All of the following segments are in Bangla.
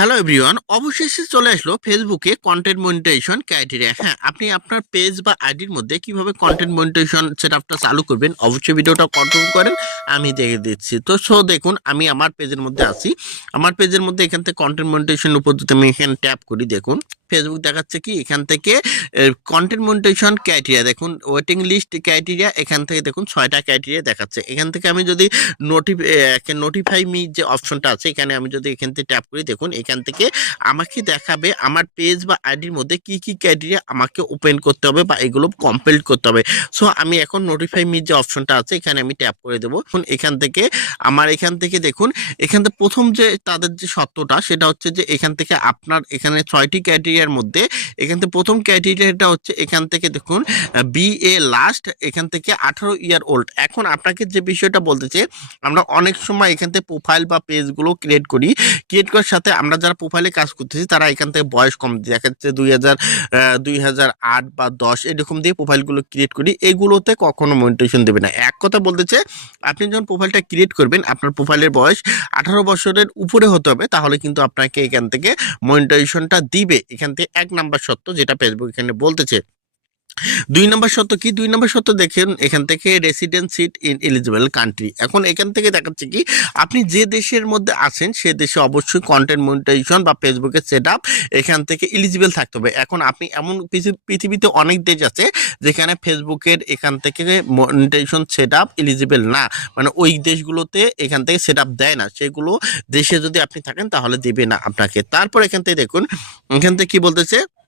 হ্যালো এভরিওয়ান অবশেষে চলে আসলো ফেসবুকে কন্টেন্ট মনিটাইজেশন ক্রাইটেরিয়া হ্যাঁ আপনি আপনার পেজ বা আইডির মধ্যে কীভাবে কন্টেন্ট মনিটাইজেশন সেটআপটা চালু করবেন অবশ্যই ভিডিওটা কন্ট্রোল করেন, আমি দেখে দিচ্ছি। তো সো দেখুন, আমি আমার পেজের মধ্যে আছি। আমার পেজের মধ্যে এখান থেকে কন্টেন্ট মনিটাইজেশন উপর যদি আমি এখানে ট্যাপ করি, দেখুন ফেসবুক দেখাচ্ছে কি? এখান থেকে কন্টেন্ট মনিটাইজেশন ক্রাইটেরিয়া দেখুন ওয়েটিং লিস্ট ক্রাইটেরিয়া এখান থেকে দেখুন, ছয়টা ক্রাইটেরিয়া দেখাচ্ছে। এখান থেকে আমি যদি নোটি নোটিফাই মি যে অপশনটা আছে, এখানে আমি যদি এখান থেকে ট্যাপ করি, দেখুন, এখান থেকে আমাকে দেখাবে আমার পেজ বা আইডির মধ্যে কি কি ক্রাইটেরিয়া আমাকে ওপেন করতে হবে বা এগুলো কমপ্লিট করতে হবে। সো আমি এখন নোটিফাই মি যে অপশনটা আছে, এখানে আমি ট্যাপ করে দেবো। এখন এখান থেকে, আমার এখান থেকে দেখুন, এখান থেকে প্রথম যে, তাদের যে সত্যটা, সেটা হচ্ছে যে, এখান থেকে আপনার এখানে ছয়টি ক্রাইটেরিয়ার মধ্যে। এখান থেকে প্রথম ক্রাইটেরিয়াটা হচ্ছে এখান থেকে দেখুন বি এ লাস্ট এখান থেকে আঠারো ইয়ার ওল্ড এখন আপনাকে যে বিষয়টা বলতেছে আমরা অনেক সময় এখান থেকে প্রোফাইল বা পেজগুলো ক্রিয়েট করি। ক্রিয়েট করার সাথে আমরা যারা প্রোফাইলে কাজ করতেছি, তারা এখান থেকে বয়স কম। দিয়ে দেখা যাচ্ছে দুই হাজার বা দশ এরকম দিয়ে প্রোফাইলগুলো ক্রিয়েট করি। এগুলোতে কখনো মনিটেশন দেবে না। এক কথা বলতেছে আপনি যখন প্রোফাইলটা ক্রিয়েট করবেন, আপনার প্রোফাইলের বয়স আঠারো বছরের উপরে হতে হবে, তাহলে কিন্তু আপনাকে এখান থেকে মনিটাইজেশনটা দিবে। এখান থেকে এক নাম্বার সত্য যেটা ফেসবুক এখানে বলতেছে। দুই নম্বর সত্য কি? দুই নম্বর সত্য দেখেন, এখান থেকে resident seat in eligible country এখন এখান থেকে দেখাচ্ছে কি, আপনি যে দেশের মধ্যে আছেন, সে দেশে অবশ্যই কন্টেন্ট মনিটাইজেশন বা ফেসবুকের সেট আপ এখান থেকে এলিজিবল থাকতে হবে। এখন আপনি এমন পৃথি- পৃথিবীতে অনেক দেশ আছে, যেখানে ফেসবুকের এখান থেকে মনিটাইজেশন সেট আপ এলিজিবল না। মানে ওই দেশগুলোতে এখান থেকে সেট আপ দেয় না। সেগুলো দেশে যদি আপনি থাকেন, তাহলে দেবে না আপনাকে। তারপর এখান থেকে দেখুন, এখান থেকে কি বলতেছে?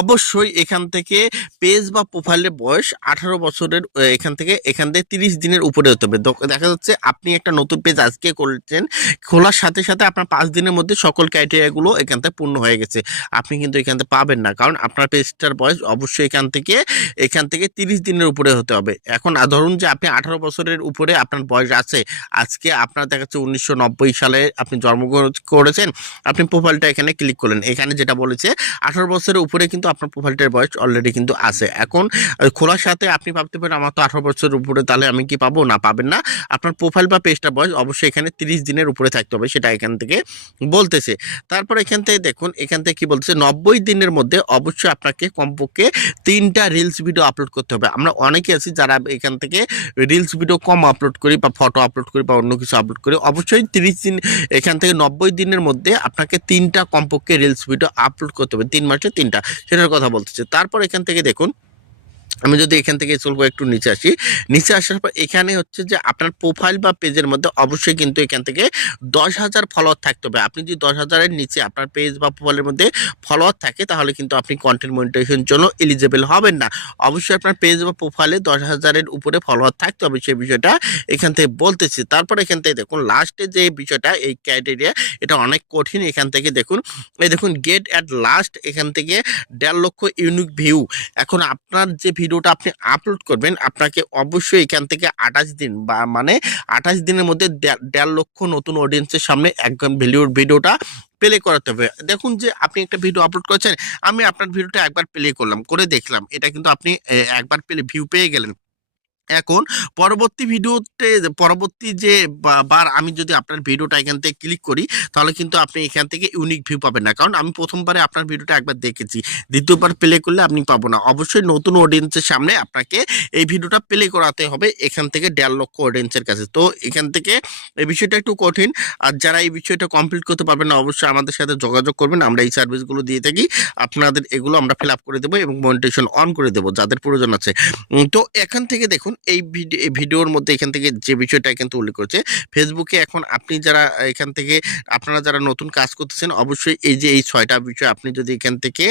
অবশ্যই এখান থেকে পেজ বা প্রোফাইলের বয়স আঠারো বছরের এখান থেকে এখান থেকে তিরিশ দিনের উপরে হতে হবে। দেখা যাচ্ছে আপনি একটা নতুন পেজ আজকে করছেন খোলার সাথে সাথে আপনার পাঁচ দিনের মধ্যে সকল ক্রাইটেরিয়াগুলো এখান থেকে পূর্ণ হয়ে গেছে। আপনি কিন্তু এখান থেকে পাবেন না, কারণ আপনার পেজটার বয়স অবশ্যই এখান থেকে এখান থেকে তিরিশ দিনের উপরে হতে হবে। এখন ধরুন যে আপনি আঠারো বছরের উপরে আপনার বয়স আছে, আজকে আপনার দেখা যাচ্ছে উনিশশো নব্বই সালে আপনি জন্মগ্রহণ করেছেন, আপনি প্রোফাইলটা এখানে ক্লিক করলেন। এখানে যেটা বলেছে, আঠারো বছরের উপরে কিন্তু আপনার প্রোফাইলটার বয়স অলরেডি কিন্তু আছে। এখন খোলার সাথে আপনি ভাবতে পারেন, আমার তো আঠারো বছরের উপরে, তাহলে আমি কি পাবো? না, পাবেন না। আপনার প্রোফাইল বা পেজটার বয়স অবশ্যই এখানে তিরিশ দিনের উপরে থাকতে হবে, সেটা এখান থেকে বলতেছে। তারপর এখান থেকে দেখুন, এখান থেকে কি বলতেছে, নব্বই দিনের মধ্যে অবশ্যই আপনাকে কমপক্ষে তিনটা রিলস ভিডিও আপলোড করতে হবে। আমরা অনেকে আছি যারা এখান থেকে রিলস ভিডিও কম আপলোড করি বা ফটো আপলোড করি বা অন্য কিছু আপলোড করি। অবশ্যই তিরিশ দিন, এখান থেকে নব্বই দিনের মধ্যে আপনাকে তিনটা কমপক্ষে রিলস ভিডিও আপলোড করতে হবে। তিন মাসে তিনটা। সেটার কথা বলতেছে। তারপর এখান থেকে দেখুন আমি যদি এখান থেকে চলবো একটু নিচে আসি, নিচে আসার পর এখানে হচ্ছে যে আপনার প্রোফাইল বা পেজের মধ্যে অবশ্যই কিন্তু এখান থেকে দশ হাজার ফলোয়ার থাকতে হবে। আপনি যদি দশ হাজারের নিচে আপনার পেজ বা প্রোফাইলের মধ্যে ফলোয়ার থাকে, তাহলে কিন্তু আপনি কন্টেন্ট মনিটাইজেশন জন্য এলিজেবল হবেন না। অবশ্যই আপনার পেজ বা প্রোফাইলে দশ হাজারের উপরে ফলোয়ার থাকতে হবে, সেই বিষয়টা এখান থেকে বলতেছি। তারপর এখান থেকে দেখুন লাস্টে যে বিষয়টা, এই ক্রাইটেরিয়া এটা অনেক কঠিন। এখান থেকে দেখুন, এই দেখুন গেট অ্যাট লাস্ট এখান থেকে দেড় লক্ষ ইউনিক ভিউ এখন আপনার যে ভিডিওটা আপনি আপলোড করবেন, আপনাকে অবশ্যই এখান থেকে আঠাশ দিন বা মানে আঠাশ দিনের মধ্যে দেড়- লক্ষ নতুন অডিয়েন্সের সামনে একদম ভিডিওর ভিডিওটা প্লে করাতে হবে। দেখুন যে আপনি একটা ভিডিও আপলোড করেছেন, আমি আপনার ভিডিওটা একবার প্লে করলাম, করে দেখলাম। এটা কিন্তু আপনি একবার প্লে ভিউ পেয়ে গেলেন। এখন পরবর্তী ভিডিওতে, পরবর্তী যে বার আমি যদি আপনার ভিডিওটা এখান থেকে ক্লিক করি, তাহলে কিন্তু আপনি এখান থেকে ইউনিক ভিউ পাবেন না। কারণ আমি প্রথমবারে আপনার ভিডিওটা একবার দেখেছি, দ্বিতীয়বার প্লে করলে আপনি পাবো না। অবশ্যই নতুন অডিয়েন্সের সামনে আপনাকে এই ভিডিওটা প্লে করাতে হবে, এখান থেকে দেড় লক্ষ অডিয়েন্সের কাছে। তো এখান থেকে এই বিষয়টা একটু কঠিন। আর যারা এই বিষয়টা কমপ্লিট করতে পারবেন না, অবশ্যই আমাদের সাথে যোগাযোগ করবেন। আমরা এই সার্ভিসগুলো দিয়ে থাকি। আপনাদের এগুলো আমরা ফিল করে দেবো এবং মনিটেশন অন করে দেবো, যাদের প্রয়োজন আছে। তো এখান থেকে দেখুন এই ভিডিও ভিডিওর মধ্যে এখান থেকে যে বিষয়টা কিন্তু উল্লেখ করছে, ফেসবুকে এখন আপনি যারা এখান থেকে, আপনারা যারা নতুন কাজ করতেছেন, অবশ্যই এই যে এই ছয়টা বিষয় আপনি যদি এখান থেকে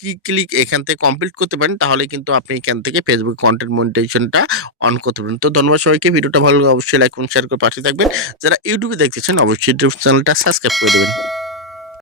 কি ক্লিক এখান থেকে কমপ্লিট করতে পারেন, তাহলে কিন্তু আপনি এখান থেকে ফেসবুক কন্টেন্ট মনিটাইজেশনটা অন করতে পারেন তো ধন্যবাদ সবাইকে, ভিডিওটা ভালো অবশ্যই লাইক শেয়ার করে পাঠিয়ে থাকবেন। যারা ইউটিউবে দেখতেছেন, অবশ্যই ইউটিউব চ্যানেলটা সাবস্ক্রাইব করে দেবেন।